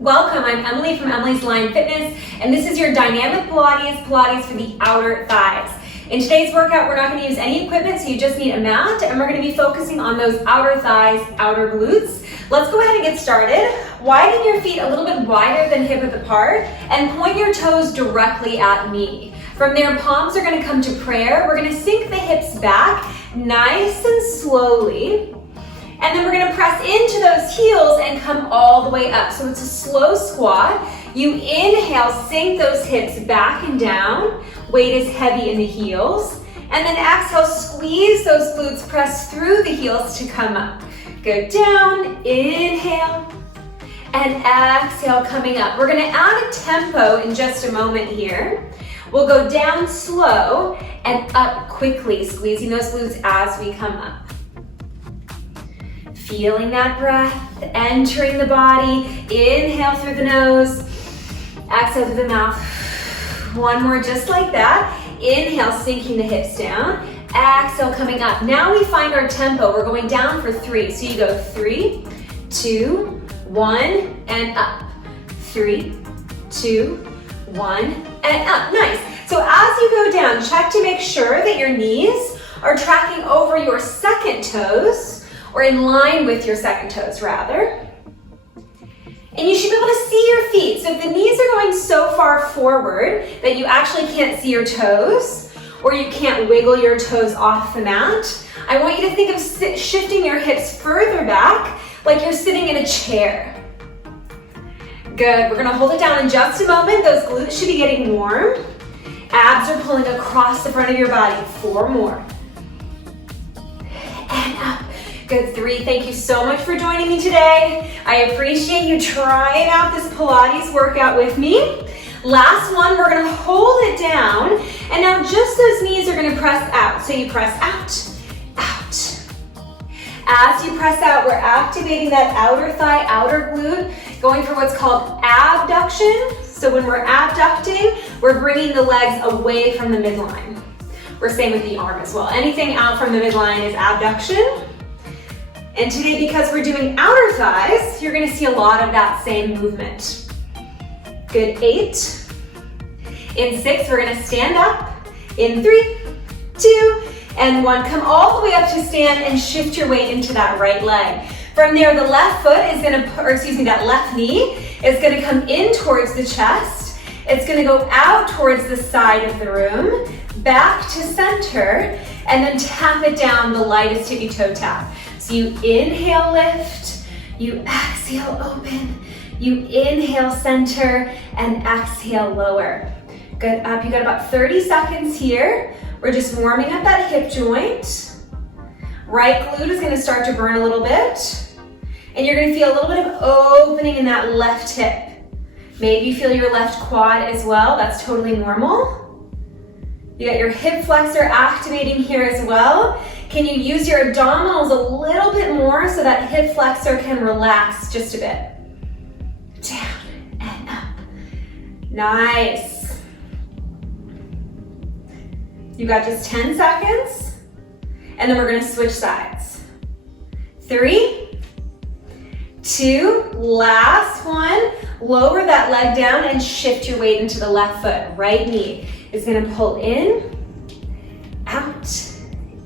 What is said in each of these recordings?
Welcome, I'm Emily from Emily's Line Fitness, and this is your dynamic Pilates for the outer thighs. In today's workout, we're not going to use any equipment, so you just need a mat, and we're going to be focusing on those outer thighs, outer glutes. Let's go ahead and get started. Widen your feet a little bit wider than hip width apart, and point your toes directly at me. From there, palms are going to come to prayer. We're going to sink the hips back, nice and slowly. And then we're gonna press into those heels and come all the way up. So it's a slow squat. You inhale, sink those hips back and down. Weight is heavy in the heels. And then exhale, squeeze those glutes, press through the heels to come up. Go down, inhale, and exhale, coming up. We're gonna add a tempo in just a moment here. We'll go down slow and up quickly, squeezing those glutes as we come up. Feeling that breath entering the body. Inhale through the nose, exhale through the mouth. One more just like that. Inhale, sinking the hips down. Exhale, coming up. Now we find our tempo. We're going down for 3. So you go 3, 2, 1, and up. 3, 2, 1, and up. Nice. So as you go down, check to make sure that your knees are tracking over your second toes, or in line with your second toes rather. And you should be able to see your feet. So if the knees are going so far forward that you actually can't see your toes, or you can't wiggle your toes off the mat, I want you to think of shifting your hips further back like you're sitting in a chair. Good, we're gonna hold it down in just a moment. Those glutes should be getting warm. Abs are pulling across the front of your body. 4 more. And up. Good, 3. Thank you so much for joining me today. I appreciate you trying out this Pilates workout with me. Last one, we're gonna hold it down, and now just those knees are gonna press out. So you press out, out. As you press out, we're activating that outer thigh, outer glute, going for what's called abduction. So when we're abducting, we're bringing the legs away from the midline. We're same with the arm as well. Anything out from the midline is abduction. And today, because we're doing outer thighs, you're gonna see a lot of that same movement. Good, 8. In 6, we're gonna stand up. In 3, 2, and 1. Come all the way up to stand and shift your weight into that right leg. From there, the left foot is that left knee is gonna come in towards the chest. It's gonna go out towards the side of the room, back to center, and then tap it down, the lightest tippy toe tap. So you inhale, lift, you exhale, open, you inhale, center, and exhale, lower. Good, up, you got about 30 seconds here. We're just warming up that hip joint. Right glute is gonna start to burn a little bit. And you're gonna feel a little bit of opening in that left hip. Maybe you feel your left quad as well, that's totally normal. You got your hip flexor activating here as well. Can you use your abdominals a little bit more so that hip flexor can relax just a bit? Down and up. Nice. You got just 10 seconds, and then we're gonna switch sides. 3, 2, last one. Lower that leg down and shift your weight into the left foot. Right knee is gonna pull in, out,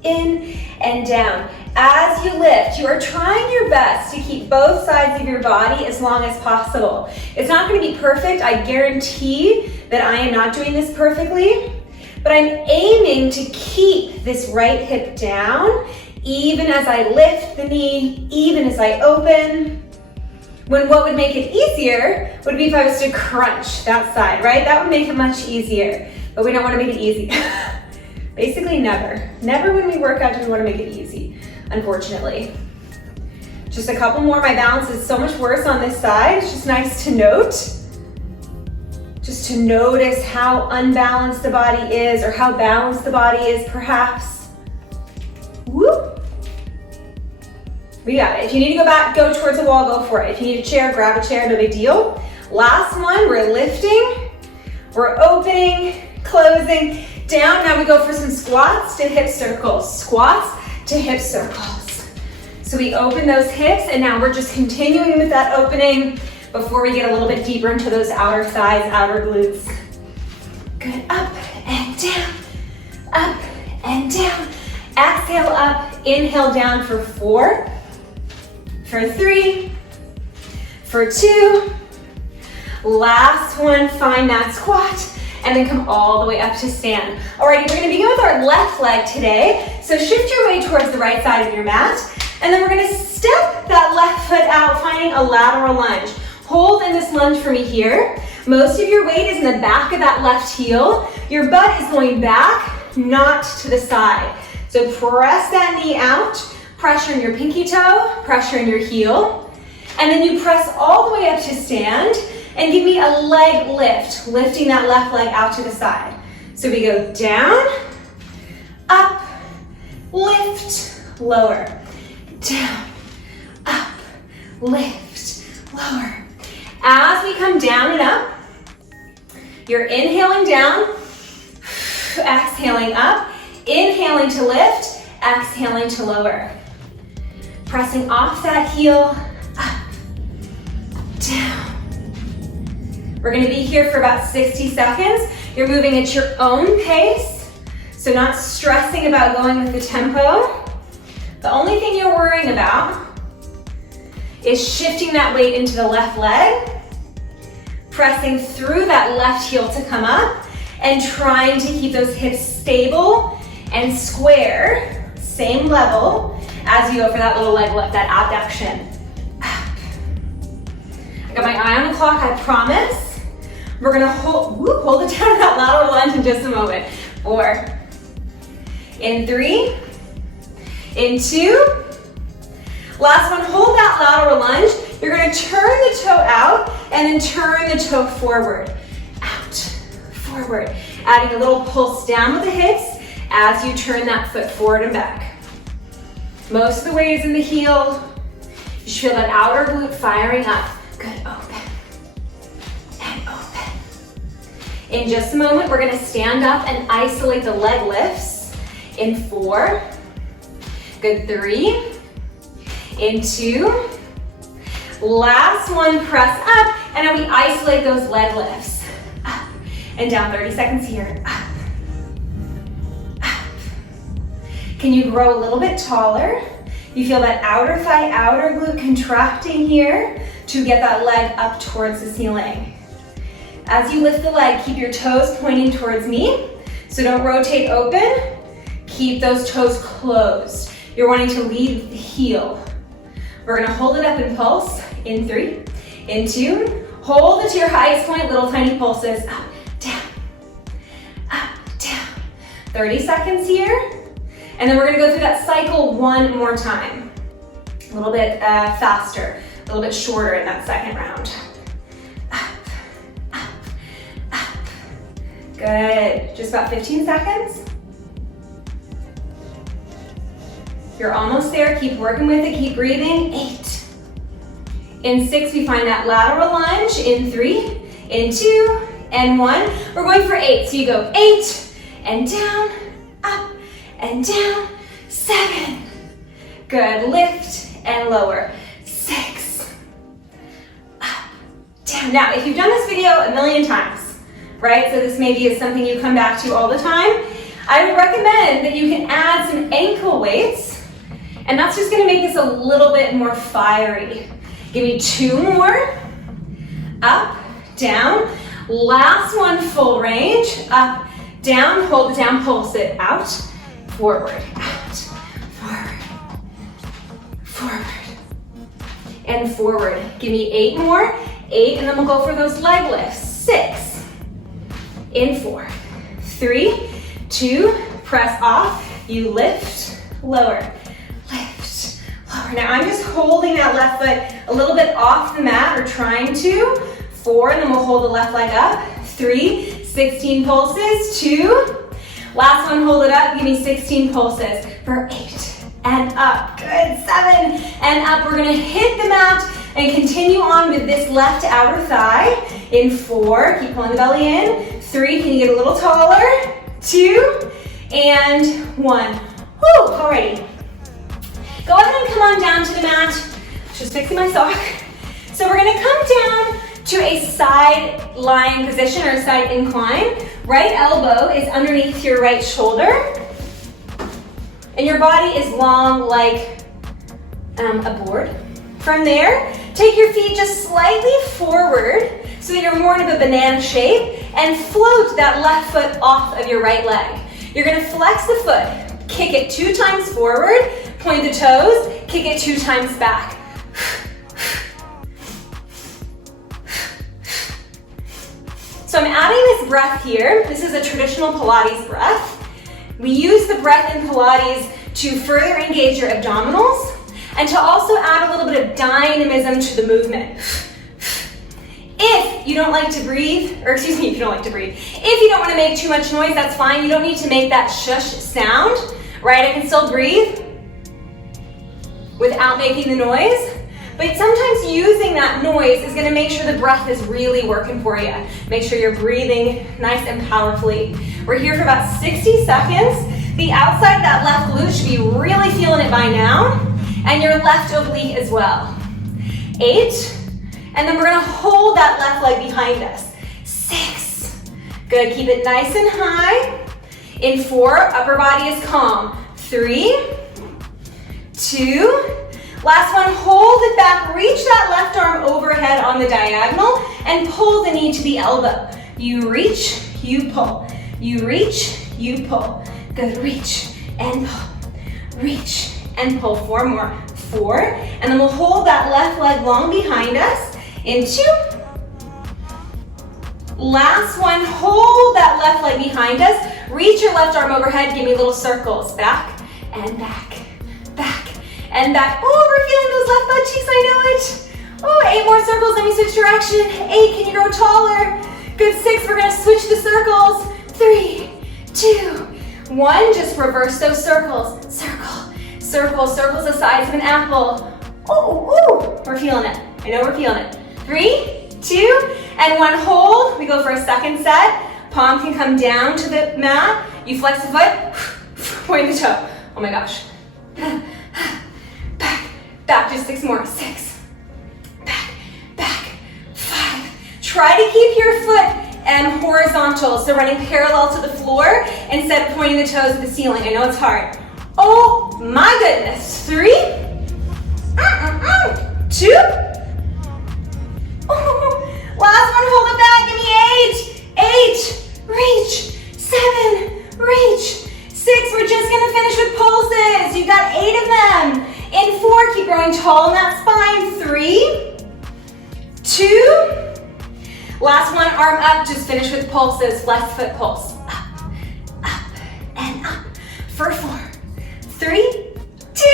in, and down. As you lift, you are trying your best to keep both sides of your body as long as possible. It's not gonna be perfect. I guarantee that I am not doing this perfectly, but I'm aiming to keep this right hip down, even as I lift the knee, even as I open. When what would make it easier would be if I was to crunch that side, right? That would make it much easier, but we don't wanna make it easy. Basically never. Never when we work out do we wanna make it easy, unfortunately. Just a couple more. My balance is so much worse on this side. It's just nice to note. Just to notice how unbalanced the body is, or how balanced the body is perhaps. Whoop. We got it. If you need to go back, go towards the wall, go for it. If you need a chair, grab a chair, no big deal. Last one, we're lifting, we're opening, closing, down. Now we go for some squats to hip circles. Squats to hip circles. So we open those hips, and now we're just continuing with that opening, before we get a little bit deeper into those outer thighs, outer glutes. Good, up and down, up and down. Exhale up, inhale down for 4, for 3, for 2. Last one, find that squat, and then come all the way up to stand. Alrighty, we're gonna begin with our left leg today. So shift your weight towards the right side of your mat, and then we're gonna step that left foot out, finding a lateral lunge. Hold in this lunge for me here. Most of your weight is in the back of that left heel. Your butt is going back, not to the side. So press that knee out, pressure in your pinky toe, pressure in your heel, and then you press all the way up to stand, and give me a leg lift, lifting that left leg out to the side. So we go down, up, lift, lower, down, up, lift, lower. As we come down and up, you're inhaling down, exhaling up, inhaling to lift, exhaling to lower. Pressing off that heel, up, down. We're gonna be here for about 60 seconds. You're moving at your own pace, so not stressing about going with the tempo. The only thing you're worrying about is shifting that weight into the left leg, pressing through that left heel to come up, and trying to keep those hips stable and square, same level, as you go for that little leg lift, that abduction. Up. I got my eye on the clock, I promise. We're gonna hold it down in that lateral lunge in just a moment. 4, in 3, in 2. Last one, hold that lateral lunge. You're gonna turn the toe out and then turn the toe forward, out, forward. Adding a little pulse down with the hips as you turn that foot forward and back. Most of the weight is in the heel. You should feel that outer glute firing up. Good, open, and open. In just a moment, we're gonna stand up and isolate the leg lifts. In 4, good, 3, in 2, last one, press up, and then we isolate those leg lifts. Up and down, 30 seconds here, up, up. Can you grow a little bit taller? You feel that outer thigh, outer glute contracting here to get that leg up towards the ceiling. As you lift the leg, keep your toes pointing towards me, so don't rotate open. Keep those toes closed. You're wanting to lead the heel. We're gonna hold it up in pulse, in 3, in 2, hold it to your highest point, little tiny pulses, up, down, 30 seconds here, and then we're gonna go through that cycle one more time. A little bit faster, a little bit shorter in that second round. Up, up, up. Good, just about 15 seconds. You're almost there, keep working with it, keep breathing. 8. In 6, we find that lateral lunge. In 3, in 2, and 1. We're going for 8, so you go 8, and down, up, and down, 7. Good, lift and lower. 6, up, down. Now, if you've done this video a million times, right? So this maybe is something you come back to all the time. I would recommend that you can add some ankle weights, and that's just gonna make this a little bit more fiery. Give me 2 more. Up, down. Last one, full range. Up, down, hold it down, pulse it. Out, forward, out, forward, forward, and forward. Give me 8 more. 8, and then we'll go for those leg lifts. 6, in 4, 3, 2, press off. You lift, lower. Lift, lower. Now I'm just holding that left foot a little bit off the mat, or trying to. 4, and then we'll hold the left leg up. 3, 16 pulses. 2, last one, hold it up. Give me 16 pulses for 8, and up. Good, 7, and up. We're gonna hit the mat and continue on with this left outer thigh. In 4, keep pulling the belly in. 3, can you get a little taller? 2, and 1. Whew, alrighty. Go ahead and come on down to the mat. Just fixing my sock. So we're gonna come down to a side lying position or side incline. Right elbow is underneath your right shoulder. And your body is long like a board. From there, take your feet just slightly forward so that you're more in a banana shape and float that left foot off of your right leg. You're gonna flex the foot, kick it 2 times forward, point the toes, kick it 2 times back. So I'm adding this breath here. This is a traditional Pilates breath. We use the breath in Pilates to further engage your abdominals and to also add a little bit of dynamism to the movement. If you don't like to breathe, or excuse me, if you don't like to breathe, if you don't want to make too much noise, that's fine. You don't need to make that shush sound, right? I can still breathe without making the noise. But sometimes using that noise is going to make sure the breath is really working for you. Make sure you're breathing nice and powerfully. We're here for about 60 seconds. The outside of that left glute should be really feeling it by now, and your left oblique as well. 8, and then we're going to hold that left leg behind us. 6, good, keep it nice and high. In 4, upper body is calm. 3, 2, last one, hold it back, reach that left arm overhead on the diagonal and pull the knee to the elbow. You reach, you pull. You reach, you pull. Good, reach and pull. Reach and pull. 4 more. 4, and then we'll hold that left leg long behind us. In 2. Last one, hold that left leg behind us. Reach your left arm overhead, give me little circles. Back and back, back. And back. Oh, we're feeling those left butt cheeks, I know it. Oh, 8 more circles, let me switch direction. 8, can you grow taller? Good, 6, we're gonna switch the circles. 3, 2, 1, just reverse those circles. Circle, circle, circles the size of an apple. Oh, we're feeling it. I know we're feeling it. 3, 2, and 1, hold. We go for a second set. Palm can come down to the mat. You flex the foot, point the toe. Oh my gosh. Back, just 6 more. 6, back, 5. Try to keep your foot horizontal, so running parallel to the floor instead of pointing the toes at the ceiling. I know it's hard. Oh my goodness. 3, 2. Oh, last one, hold it back, give me 8. 8, reach. 7, reach. 6, we're just gonna finish with pulses. You've got 8 of them. In 4, keep growing tall in that spine. 3, 2, last one, arm up, just finish with pulses, left foot pulse. Up, and up. For 4, 3, 2,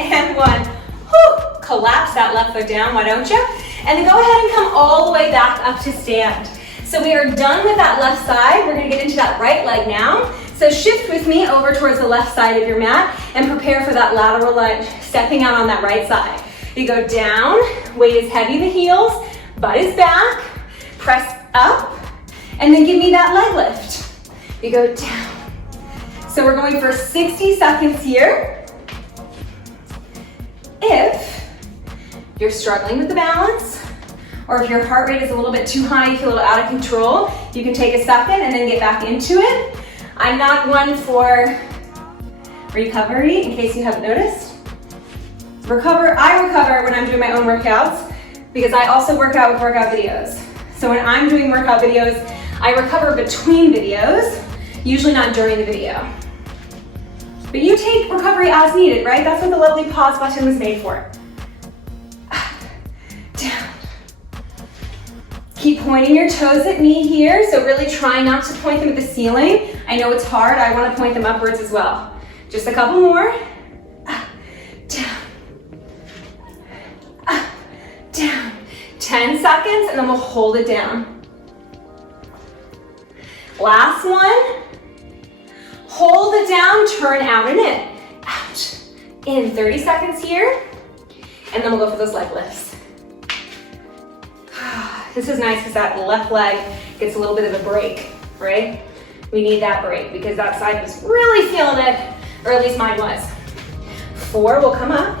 and 1. Whew. Collapse that left foot down, why don't you? And then go ahead and come all the way back up to stand. So we are done with that left side. We're gonna get into that right leg now. So shift with me over towards the left side of your mat and prepare for that lateral lunge, stepping out on that right side. You go down, weight is heavy, the heels, butt is back, press up, and then give me that leg lift. You go down. So we're going for 60 seconds here. If you're struggling with the balance, or if your heart rate is a little bit too high, you feel a little out of control, you can take a second and then get back into it. I'm not one for recovery, in case you haven't noticed. I recover when I'm doing my own workouts because I also work out with workout videos. So when I'm doing workout videos, I recover between videos, usually not during the video. But you take recovery as needed, right? That's what the lovely pause button was made for. Up, down. Keep pointing your toes at me here, so really try not to point them at the ceiling. I know it's hard, I want to point them upwards as well. Just a couple more. Up, down. Up, down. 10 seconds, and then we'll hold it down. Last one. Hold it down, turn out and in. Out. In 30 seconds here, and then we'll go for those leg lifts. This is nice because that left leg gets a little bit of a break, right? We need that break because that side was really feeling it, or at least mine was. 4 will come up.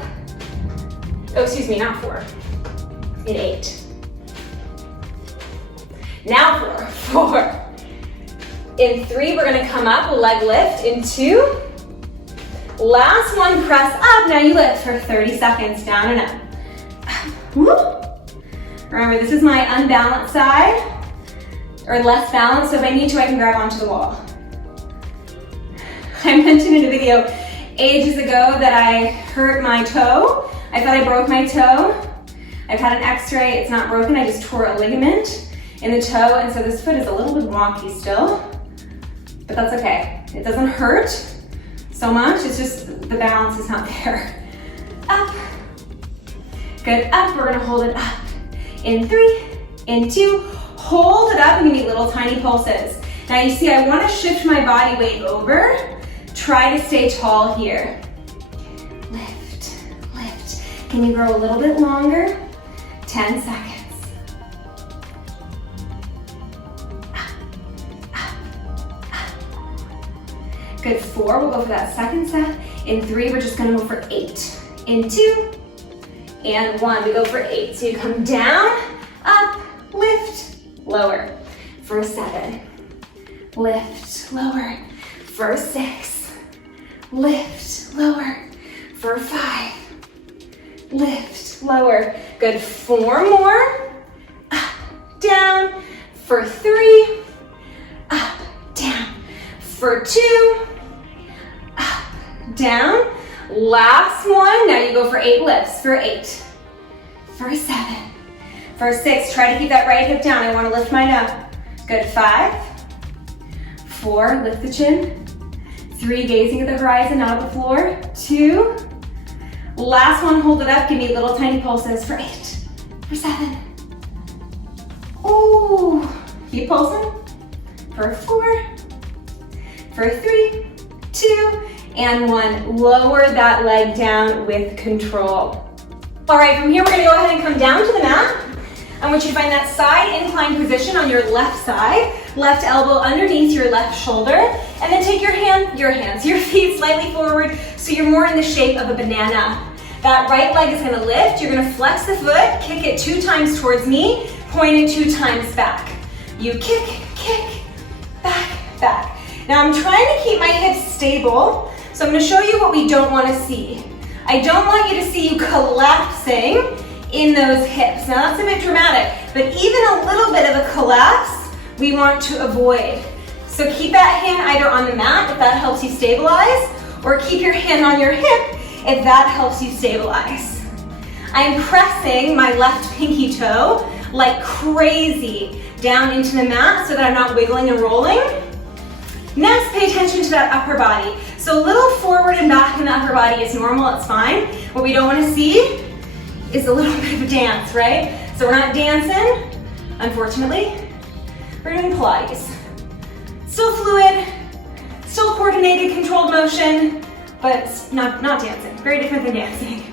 Oh, excuse me, not 4. in 8. Now 4. In 3, we're gonna come up, leg lift in 2. Last one, press up. Now you lift for 30 seconds, down and up. Woo. Remember, this is my unbalanced side, or less balanced, so if I need to, I can grab onto the wall. I mentioned in a video ages ago that I hurt my toe. I thought I broke my toe. I've had an x-ray, it's not broken, I just tore a ligament in the toe, and so this foot is a little bit wonky still, but that's okay. It doesn't hurt so much, it's just the balance is not there. Up. Good, up, we're gonna hold it up. In 3, in 2, hold it up and give me little tiny pulses. Now you see I wanna shift my body weight over, try to stay tall here. Lift, lift. Can you go a little bit longer? 10 seconds. Good, 4, we'll go for that second set. In 3, we're just gonna go for 8. In 2, and 1, we go for 8. So you come down, up, lift, lower. For 7, lift, lower. For 6, lift, lower. For 5, lift, lower. Good, 4 more, up, down. For 3, up, down. For 2, up, down. Last one, now you go for 8 lifts. For 8, for 7, for 6, try to keep that right hip down. I wanna lift mine up. Good, 5, 4, lift the chin. 3, gazing at the horizon, not at the floor. 2, last one, hold it up, give me little tiny pulses. For 8, for 7, ooh, keep pulsing. For 4, for 3, 2, and 1. Lower that leg down with control. All right, from here, we're gonna go ahead and come down to the mat. I want you to find that side incline position on your left side, left elbow underneath your left shoulder, and then take your feet slightly forward so you're more in the shape of a banana. That right leg is gonna lift, you're gonna flex the foot, kick it 2 times towards me, point it 2 times back. You kick, kick, back, back. Now I'm trying to keep my hips stable, so I'm gonna show you what we don't wanna see. I don't want you to see you collapsing in those hips. Now that's a bit dramatic, but even a little bit of a collapse, we want to avoid. So keep that hand either on the mat if that helps you stabilize, or keep your hand on your hip if that helps you stabilize. I'm pressing my left pinky toe like crazy down into the mat so that I'm not wiggling and rolling. Next, pay attention to that upper body. So a little forward and back in the upper body is normal, it's fine. What we don't want to see is a little bit of a dance, right? So we're not dancing, unfortunately. We're doing Pilates. Still fluid, still coordinated, controlled motion, but not dancing. Very different than dancing.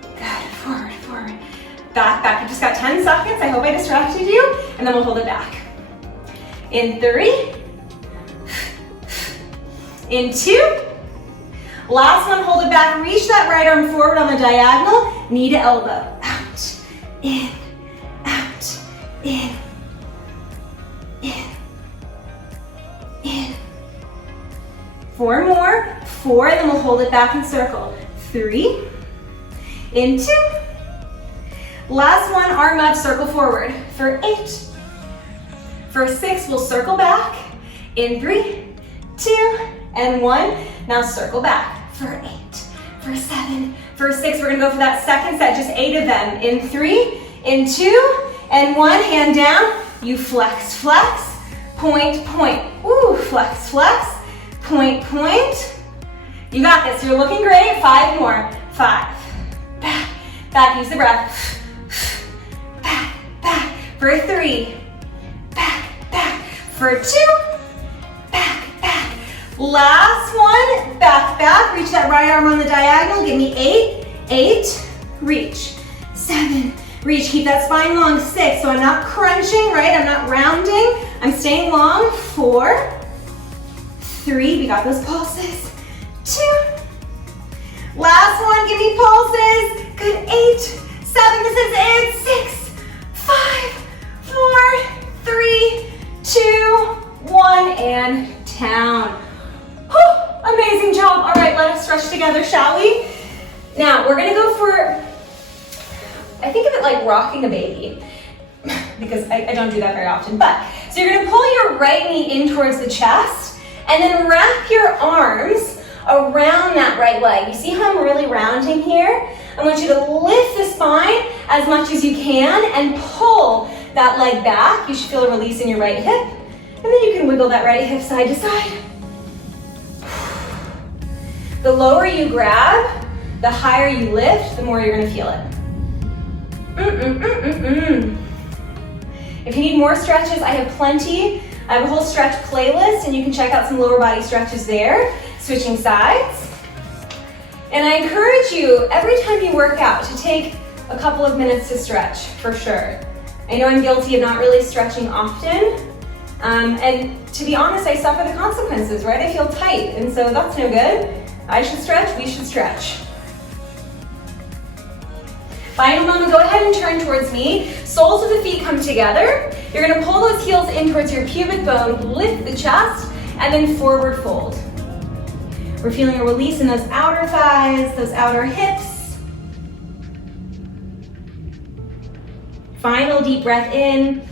Good, forward, forward. Back, back. You just got 10 seconds. I hope I distracted you, and then we'll hold it back. In 3, in 2, last one, hold it back. Reach that right arm forward on the diagonal, knee to elbow. Out, in, in, in. 4 more, 4, and then we'll hold it back in circle. 3, in 2. Last one, arm up, circle forward. For 8. For 6, we'll circle back. In 3, 2, and 1. Now circle back. For 8, for 7, for 6. We're gonna go for that second set, just 8 of them. In 3, in 2, and 1. Hand down. You flex, flex, point, point. Ooh, flex, flex, point, point. You got this. You're looking great. 5 more. 5. Back, back. Use the breath. Back, back. For 3. Back, back. For 2. Back, back. Last one. Back, back. Reach that right arm on the diagonal. Give me 8. 8. Reach. 7. Reach. Keep that spine long. 6. So I'm not crunching, right? I'm not rounding. I'm staying long. 4. 3. We got those pulses. 2. Last one. Give me pulses. Good. 8. 7. This is it. 6. it like rocking a baby because I don't do that very often. But so you're gonna pull your right knee in towards the chest and then wrap your arms around that right leg. You see how I'm really rounding here? I want you to lift the spine as much as you can and pull that leg back. You should feel a release in your right hip. And then you can wiggle that right hip side to side. The lower you grab, the higher you lift, the more you're gonna feel it. If you need more stretches, I have plenty. I have a whole stretch playlist and you can check out some lower body stretches there, switching sides. And I encourage you, every time you work out, to take a couple of minutes to stretch, for sure. I know I'm guilty of not really stretching often. And to be honest, I suffer the consequences, right? I feel tight, and so that's no good. I should stretch, we should stretch. Final moment, go ahead and turn towards me. Soles of the feet come together. You're gonna pull those heels in towards your pubic bone, lift the chest, and then forward fold. We're feeling a release in those outer thighs, those outer hips. Final deep breath in.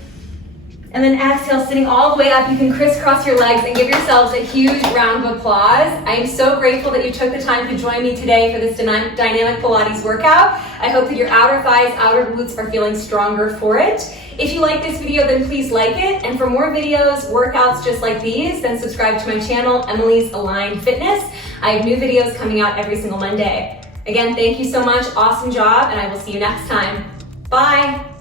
And then exhale, sitting all the way up. You can crisscross your legs and give yourselves a huge round of applause. I am so grateful that you took the time to join me today for this dynamic Pilates workout. I hope that your outer thighs, outer glutes are feeling stronger for it. If you like this video, then please like it. And for more videos, workouts just like these, then subscribe to my channel, Emily's Aligned Fitness. I have new videos coming out every single Monday. Again, thank you so much. Awesome job, and I will see you next time. Bye.